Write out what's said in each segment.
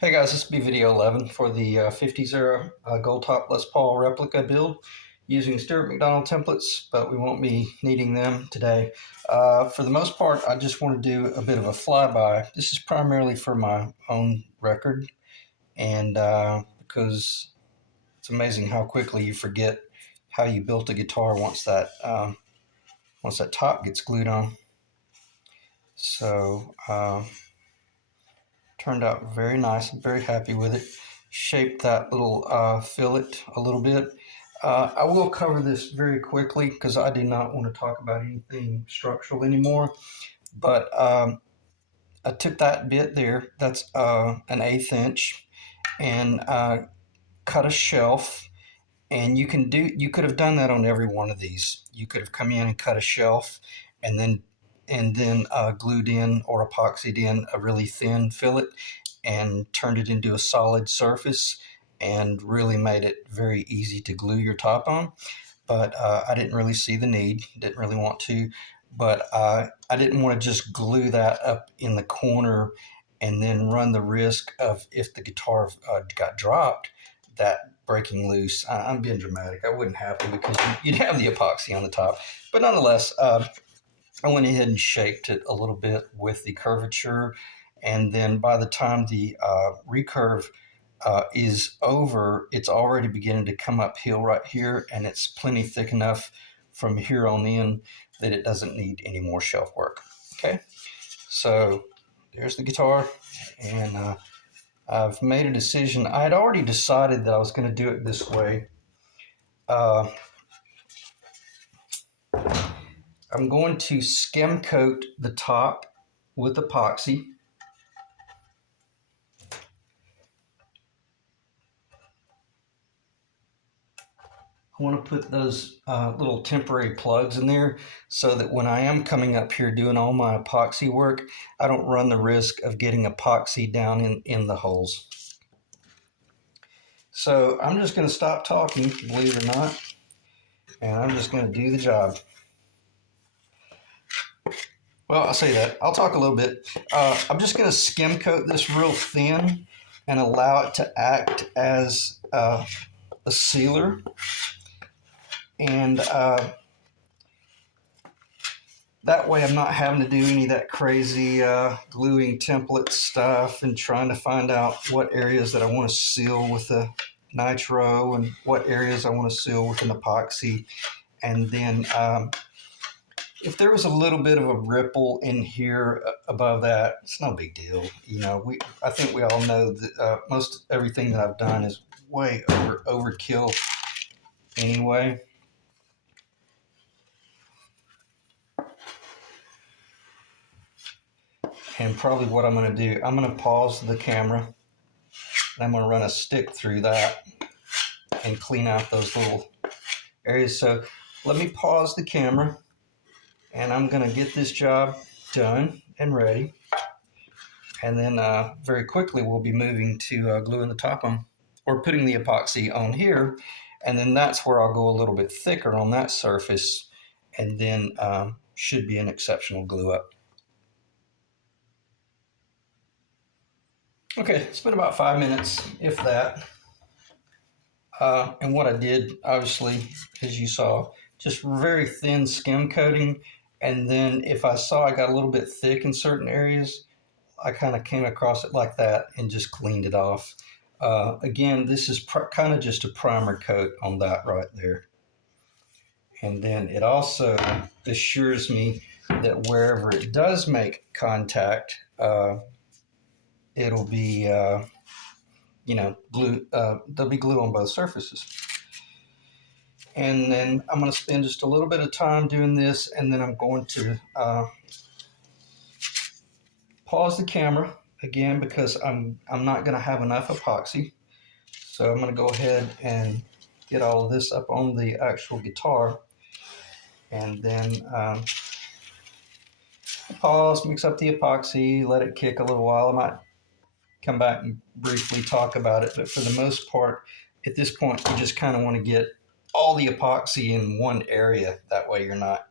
Hey guys, this will be video 11 for the 50s era Goldtop Les Paul replica build using Stuart McDonald templates, but we won't be needing them today. For the most part, I just want to do a bit of a flyby. This is primarily for my own record, and because it's amazing how quickly you forget how you built a guitar once that top gets glued on. So turned out very nice. I'm very happy with it. Shaped that little fillet a little bit. I will cover this very quickly because I do not want to talk about anything structural anymore. But I took that bit there, that's an 1/8 inch, and cut a shelf. And you could have done that on every one of these. You could have come in and cut a shelf, and then glued in or epoxied in a really thin fillet and turned it into a solid surface and really made it very easy to glue your top on. But I didn't really see the need, didn't really want to. But I didn't want to just glue that up in the corner and then run the risk of, if the guitar got dropped, that breaking loose. I'm being dramatic. I wouldn't have to, because you'd have the epoxy on the top. But nonetheless, I went ahead and shaped it a little bit with the curvature, and then by the time the recurve is over, it's already beginning to come uphill right here, and it's plenty thick enough from here on in that it doesn't need any more shelf work. Okay, so there's the guitar, and I've made a decision. I had already decided that I was going to do it this way. I'm going to skim coat the top with epoxy. I want to put those little temporary plugs in there so that when I am coming up here doing all my epoxy work, I don't run the risk of getting epoxy down in the holes. So I'm just going to stop talking, believe it or not, and I'm just going to do the job. Well, I'll say that. I'll talk a little bit. I'm just going to skim coat this real thin and allow it to act as a sealer. And that way I'm not having to do any of that crazy gluing template stuff and trying to find out what areas that I want to seal with the nitro and what areas I want to seal with an epoxy. And then if there was a little bit of a ripple in here above that, it's no big deal. You know, I think we all know that most everything that I've done is way overkill anyway. And probably what I'm going to do, I'm going to pause the camera, and I'm going to run a stick through that and clean out those little areas. So let me pause the camera, and I'm going to get this job done and ready. And then very quickly we'll be moving to gluing the top on, or putting the epoxy on here. And then that's where I'll go a little bit thicker on that surface, and then should be an exceptional glue up. Okay, it's been about 5 minutes, if that. And what I did, obviously, as you saw, just very thin skim coating. And then if I saw I got a little bit thick in certain areas, I kind of came across it like that and just cleaned it off. Again, this is kind of just a primer coat on that right there. And then it also assures me that wherever it does make contact, it'll be, glue. There'll be glue on both surfaces. And then I'm going to spend just a little bit of time doing this, and then I'm going to pause the camera again because I'm not going to have enough epoxy. So I'm going to go ahead and get all of this up on the actual guitar, and then pause, mix up the epoxy, let it kick a little while. I might come back and briefly talk about it, but for the most part, at this point, you just kind of want to get all the epoxy in one area. That way you're not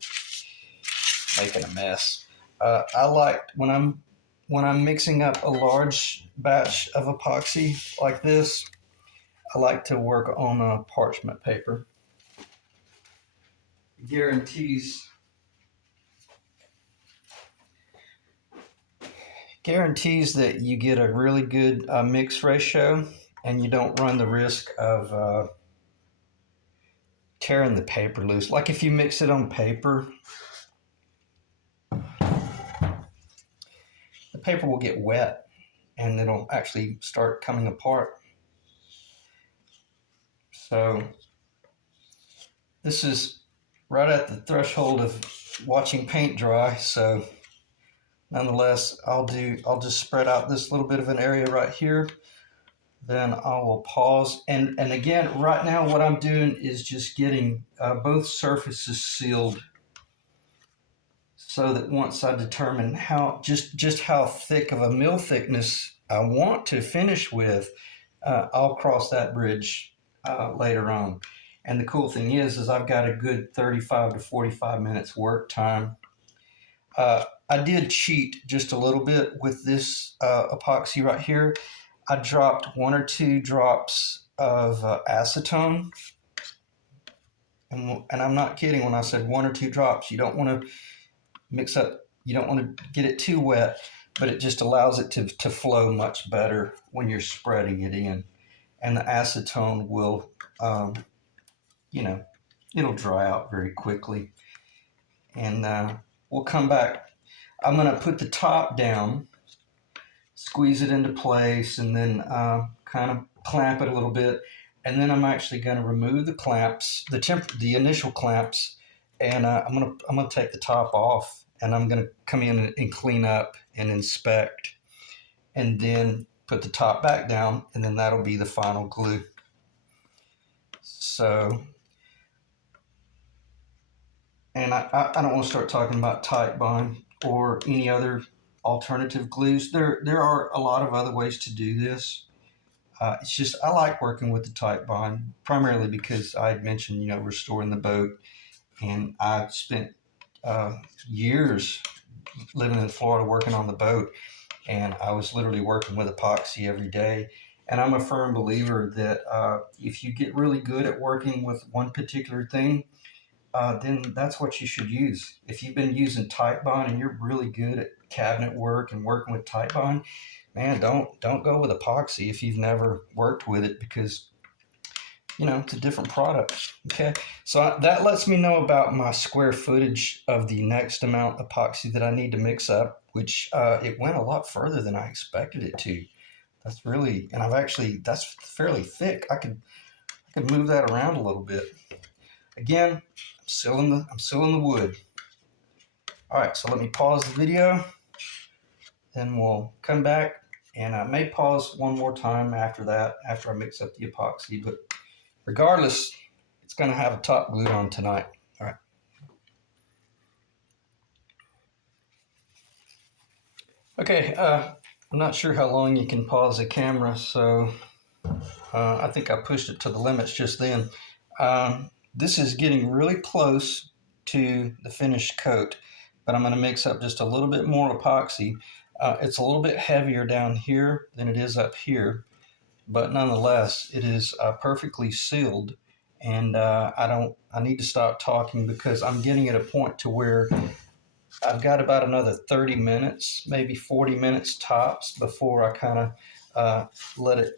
making a mess. I like, when I'm when I'm mixing up a large batch of epoxy like this, I like to work on a parchment paper. It guarantees that you get a really good mix ratio, and you don't run the risk of tearing the paper loose. Like if you mix it on paper, the paper will get wet and it'll actually start coming apart. So this is right at the threshold of watching paint dry. So nonetheless, I'll just spread out this little bit of an area right here. Then I will pause. And again, right now what I'm doing is just getting both surfaces sealed, so that once I determine how just how thick of a mill thickness I want to finish with, I'll cross that bridge later on. And the cool thing is I've got a good 35 to 45 minutes work time. I did cheat just a little bit with this epoxy right here. I dropped 1 or 2 drops of acetone. And I'm not kidding when I said 1 or 2 drops. You don't want to mix up, you don't want to get it too wet, but it just allows it to flow much better when you're spreading it in. And the acetone will, it'll dry out very quickly. And we'll come back. I'm going to put the top down, squeeze it into place, and then kind of clamp it a little bit. And then I'm actually going to remove the clamps, the initial clamps, and I'm gonna take the top off, and I'm gonna come in and clean up and inspect, and then put the top back down, and then that'll be the final glue. So, and I don't want to start talking about Titebond or any other alternative glues. There are a lot of other ways to do this. It's just I like working with the Titebond primarily because I had mentioned restoring the boat, and I spent years living in Florida working on the boat, and I was literally working with epoxy every day. And I'm a firm believer that if you get really good at working with one particular thing, then that's what you should use. If you've been using Titebond and you're really good at cabinet work and working with Titebond, man, don't go with epoxy if you've never worked with it, because it's a different product. Okay, so that lets me know about my square footage of the next amount of epoxy that I need to mix up, which it went a lot further than I expected it to. That's really, and that's fairly thick. I could move that around a little bit. Again, I'm still in the wood. All right, so let me pause the video, then we'll come back, and I may pause one more time after that, after I mix up the epoxy, but regardless, it's going to have a top glued on tonight. All right. Okay, I'm not sure how long you can pause the camera, so I think I pushed it to the limits just then. This is getting really close to the finished coat, but I'm going to mix up just a little bit more epoxy. It's a little bit heavier down here than it is up here, but nonetheless, it is perfectly sealed. And I need to stop talking because I'm getting at a point to where I've got about another 30 minutes, maybe 40 minutes tops, before I kind of let it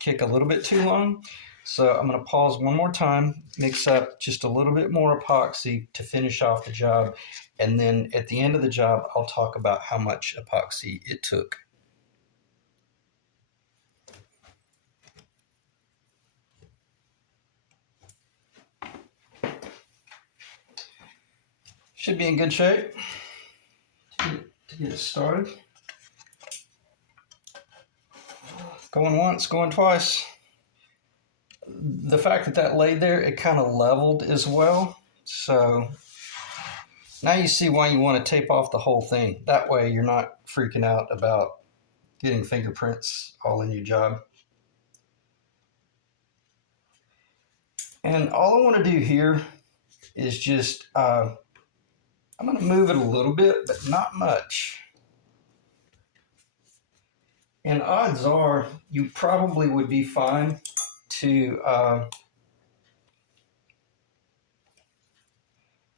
kick a little bit too long. So I'm going to pause one more time, mix up just a little bit more epoxy to finish off the job. And then at the end of the job, I'll talk about how much epoxy it took. Should be in good shape to get it started. Going once, going twice. The fact that laid there, it kind of leveled as well. So now you see why you want to tape off the whole thing. That way you're not freaking out about getting fingerprints all in your job. And all I want to do here is just, I'm going to move it a little bit, but not much. And odds are you probably would be fine to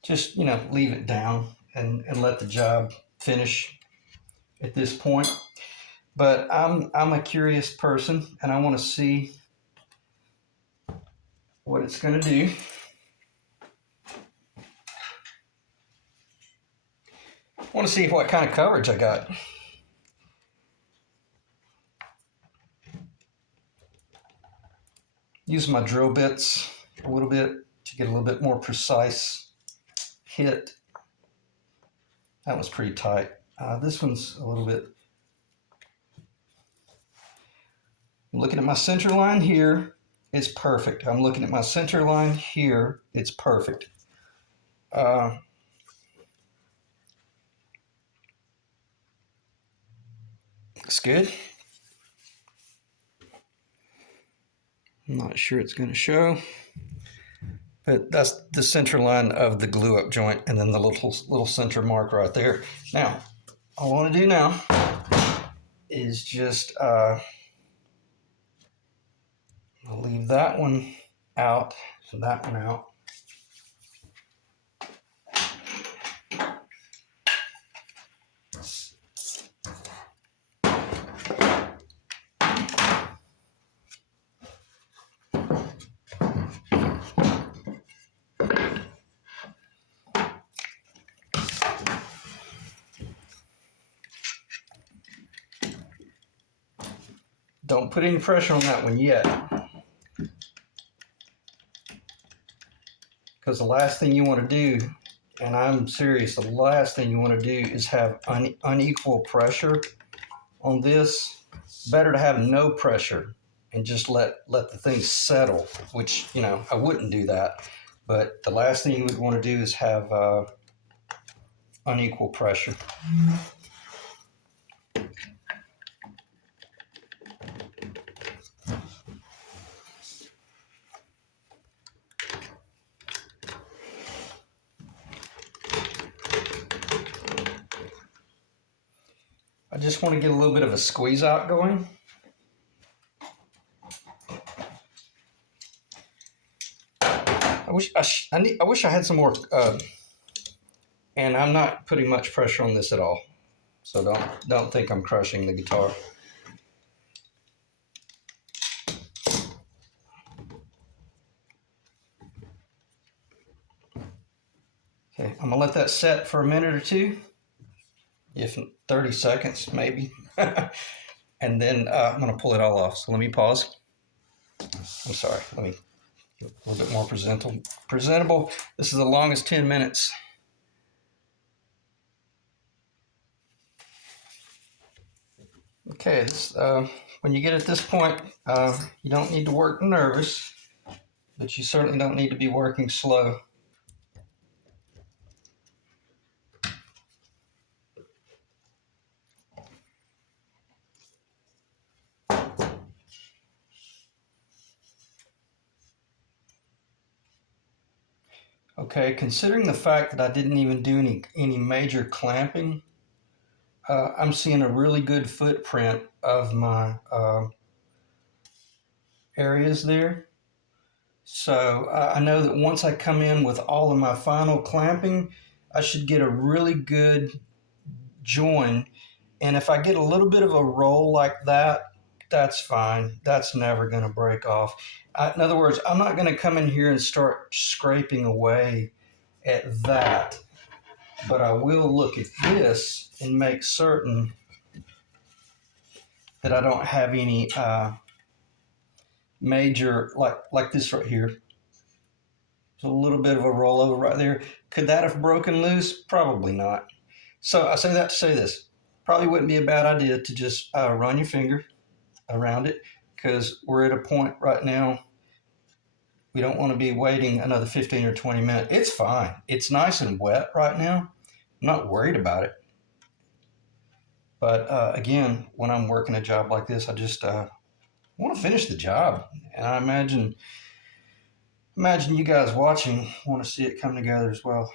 just, leave it down and let the job finish at this point. But I'm a curious person, and I want to see what it's going to do. I want to see what kind of coverage I got. Use my drill bits a little bit to get a little bit more precise hit. That was pretty tight. This one's a little bit. I'm looking at my center line here. It's perfect. I'm looking at my center line here. It's perfect. Looks good. I'm not sure it's going to show, but that's the center line of the glue up joint, and then the little center mark right there. Now, all I want to do now is just I'll leave that one out and that one out. Don't put any pressure on that one yet, because the last thing you want to do, and I'm serious, the last thing you want to do is have unequal pressure on this. Better to have no pressure and just let the thing settle, which, I wouldn't do that. But the last thing you would want to do is have unequal pressure. I just want to get a little bit of a squeeze out going. I wish I had some more, and I'm not putting much pressure on this at all. So don't think I'm crushing the guitar. Okay, I'm gonna let that set for a minute or two, if 30 seconds maybe, and then I'm gonna pull it all off. So let me pause. I'm sorry, let me get a little bit more presentable. This is the longest 10 minutes. Okay, when you get at this point, you don't need to work nervous, but you certainly don't need to be working slow. Okay, considering the fact that I didn't even do any major clamping, I'm seeing a really good footprint of my areas there. So I know that once I come in with all of my final clamping, I should get a really good join. And if I get a little bit of a roll like that, that's fine. That's never going to break off. In other words, I'm not going to come in here and start scraping away at that, but I will look at this and make certain that I don't have any major, like this right here. There's a little bit of a rollover right there. Could that have broken loose? Probably not. So I say that to say this. Probably wouldn't be a bad idea to just run your finger around it, because we're at a point right now we don't want to be waiting another 15 or 20 minutes. It's fine. It's nice and wet right now. I'm not worried about it. But again, when I'm working a job like this, I just want to finish the job. And I imagine you guys watching want to see it come together as well.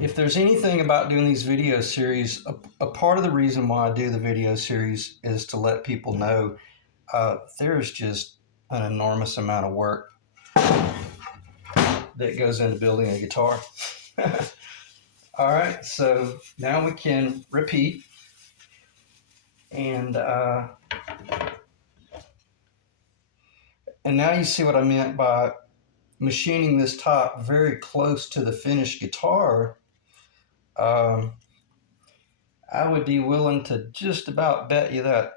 if there's anything about doing these video series, a part of the reason why I do the video series is to let people know there's just an enormous amount of work that goes into building a guitar. All right, so now we can repeat. And now you see what I meant by machining this top very close to the finished guitar. I would be willing to just about bet you that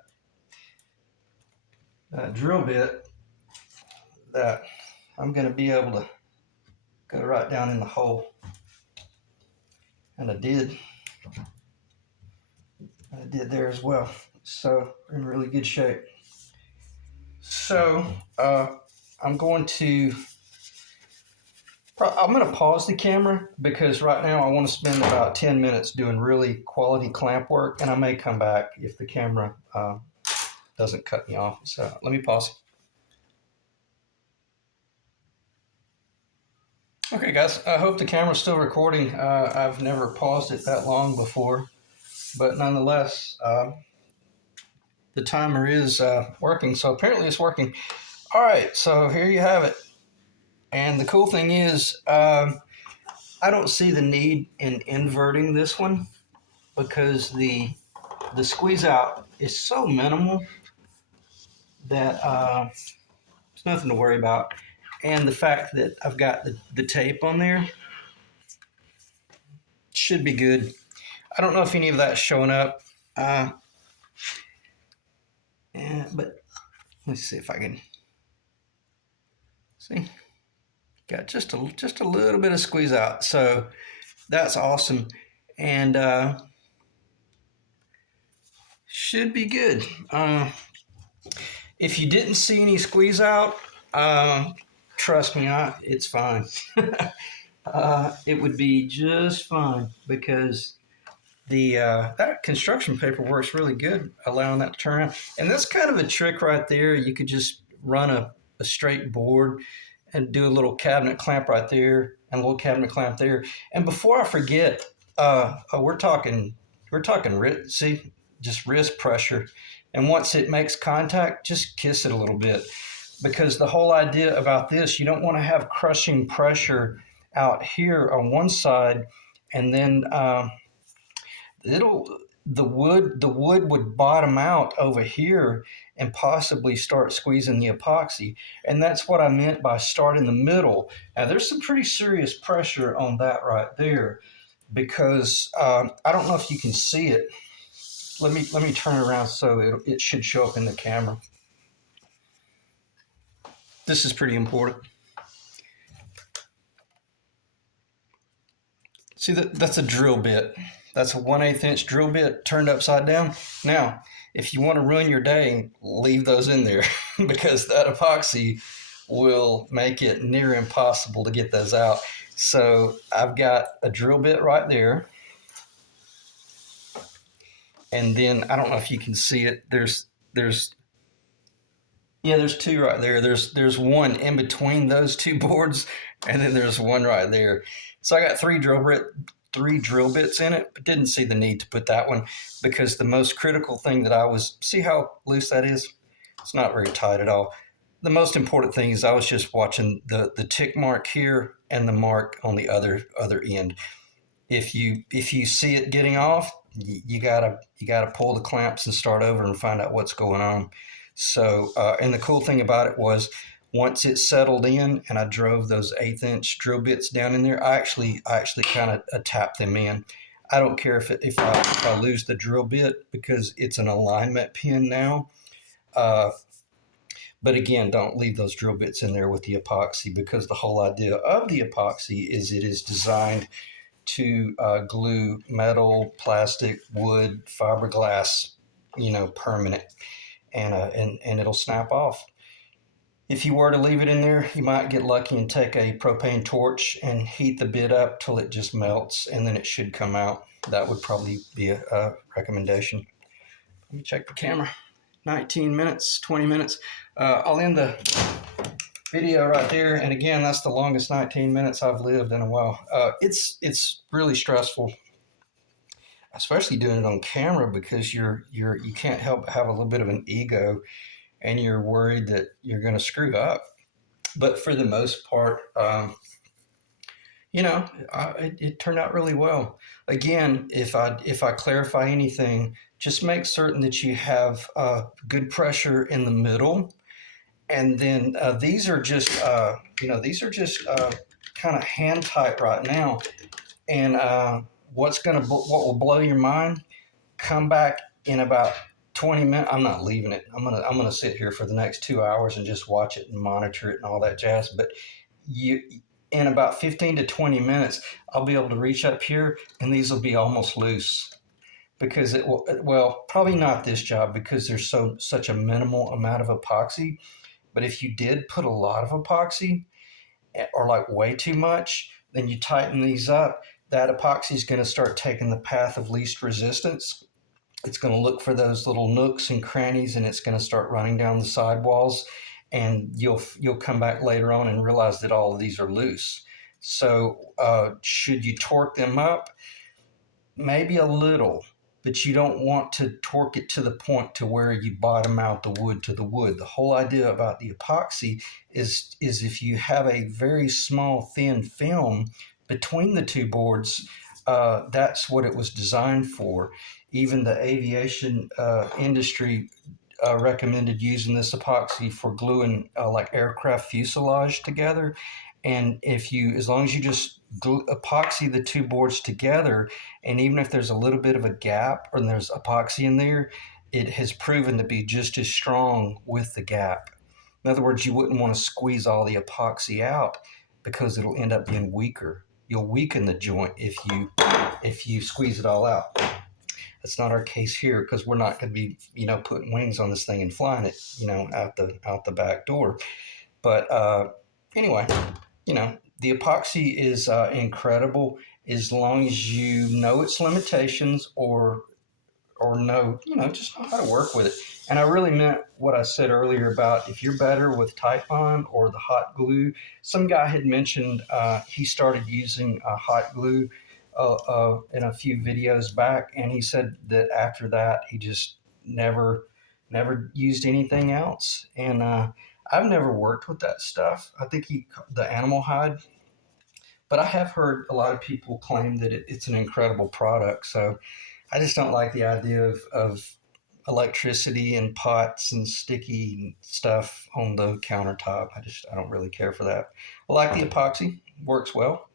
drill bit that I'm going to be able to go right down in the hole. And I did there as well. So we're in really good shape. So I'm going to pause the camera because right now I want to spend about 10 minutes doing really quality clamp work, and I may come back if the camera doesn't cut me off. So let me pause. Okay, guys, I hope the camera's still recording. I've never paused it that long before, but nonetheless, the timer is working, so apparently it's working. All right, so here you have it. And the cool thing is, I don't see the need in inverting this one because the squeeze out is so minimal that it's nothing to worry about. And the fact that I've got the tape on there should be good. I don't know if any of that's showing up, but let's see if I can see. Got just a little bit of squeeze out, so that's awesome, and should be good. If you didn't see any squeeze out, trust me, it's fine. It would be just fine because that construction paper works really good, allowing that to turn out. And that's kind of a trick right there. You could just run a straight board and do a little cabinet clamp right there and a little cabinet clamp there. And before I forget, we're talking just wrist pressure. And once it makes contact, just kiss it a little bit. Because the whole idea about this, you don't want to have crushing pressure out here on one side, and then the wood would bottom out over here and possibly start squeezing the epoxy. And that's what I meant by start in the middle. Now there's some pretty serious pressure on that right there because I don't know if you can see it. Let me turn it around so it should show up in the camera. This is pretty important. See, that's a drill bit. That's a 1/8 inch drill bit turned upside down. Now, if you want to ruin your day, leave those in there because that epoxy will make it near impossible to get those out. So I've got a drill bit right there. And then, I don't know if you can see it, there's two right there. There's one in between those two boards, and then there's one right there. So I got three drill bits in it, but didn't see the need to put that one because the most critical thing see how loose that is? It's not very tight at all. The most important thing is I was just watching the tick mark here and the mark on the other end. If you see it getting off, you gotta pull the clamps and start over and find out what's going on. So, and the cool thing about it was once it settled in and I drove those 1/8 inch drill bits down in there, I actually kind of tapped them in. I don't care if I lose the drill bit because it's an alignment pin now. But again, don't leave those drill bits in there with the epoxy because the whole idea of the epoxy is it is designed to glue metal, plastic, wood, fiberglass, permanent, and it'll snap off. If you were to leave it in there, you might get lucky and take a propane torch and heat the bit up till it just melts, and then it should come out. That would probably be a recommendation. Let me check the camera. 19 minutes, 20 minutes. I'll end the video right there. And again, that's the longest 19 minutes I've lived in a while. It's really stressful, especially doing it on camera, because you can't help but have a little bit of an ego, and you're worried that you're going to screw up. But for the most part, it turned out really well. Again, if I clarify anything, just make certain that you have good pressure in the middle, and then these are just kind of hand tight right now. And what will blow your mind? Come back in about 20 minutes. I'm not leaving it. I'm gonna sit here for the next 2 hours and just watch it and monitor it and all that jazz. But you in about 15 to 20 minutes, I'll be able to reach up here and these will be almost loose, because it will, well, probably not this job because there's such a minimal amount of epoxy. But if you did put a lot of epoxy, or like way too much, then you tighten these up. That epoxy is going to start taking the path of least resistance. It's going to look for those little nooks and crannies, and it's going to start running down the sidewalls. And you'll come back later on and realize that all of these are loose. So should you torque them up? Maybe a little, but you don't want to torque it to the point to where you bottom out the wood to the wood. The whole idea about the epoxy is if you have a very small thin film between the two boards, that's what it was designed for. Even the aviation industry recommended using this epoxy for gluing like aircraft fuselage together. And as long as you just epoxy the two boards together, and even if there's a little bit of a gap or there's epoxy in there, it has proven to be just as strong with the gap. In other words, you wouldn't want to squeeze all the epoxy out, because it'll end up being weaker. You'll weaken the joint if you squeeze it all out. That's not our case here, because we're not going to be putting wings on this thing and flying it out the back door. But anyway, the epoxy is incredible, as long as you know its limitations, or just know how to work with it. And I really meant what I said earlier about if you're better with Teflon or the hot glue. Some guy had mentioned he started using hot glue in a few videos back, and he said that after that he just never used anything else. And I've never worked with that stuff. I think the animal hide, but I have heard a lot of people claim that it's an incredible product. So I just don't like the idea of electricity and pots and sticky stuff on the countertop. I don't really care for that. I like the epoxy, works well.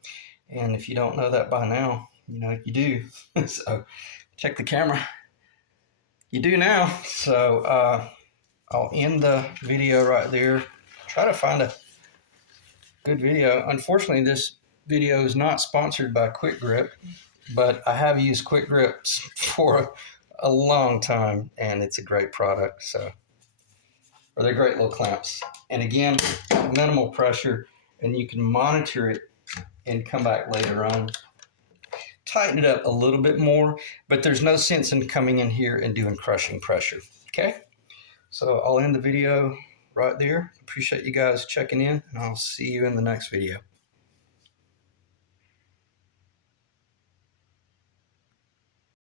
And if you don't know that by now, you do. So check the camera. You do now. So I'll end the video right there. Try to find a good video. Unfortunately, this video is not sponsored by Quick Grip, but I have used Quick Grips for a long time, and it's a great product. Or they're great little clamps. And again, minimal pressure, and you can monitor it and come back later on. Tighten it up a little bit more, but there's no sense in coming in here and doing crushing pressure. Okay? So I'll end the video right there. Appreciate you guys checking in, and I'll see you in the next video.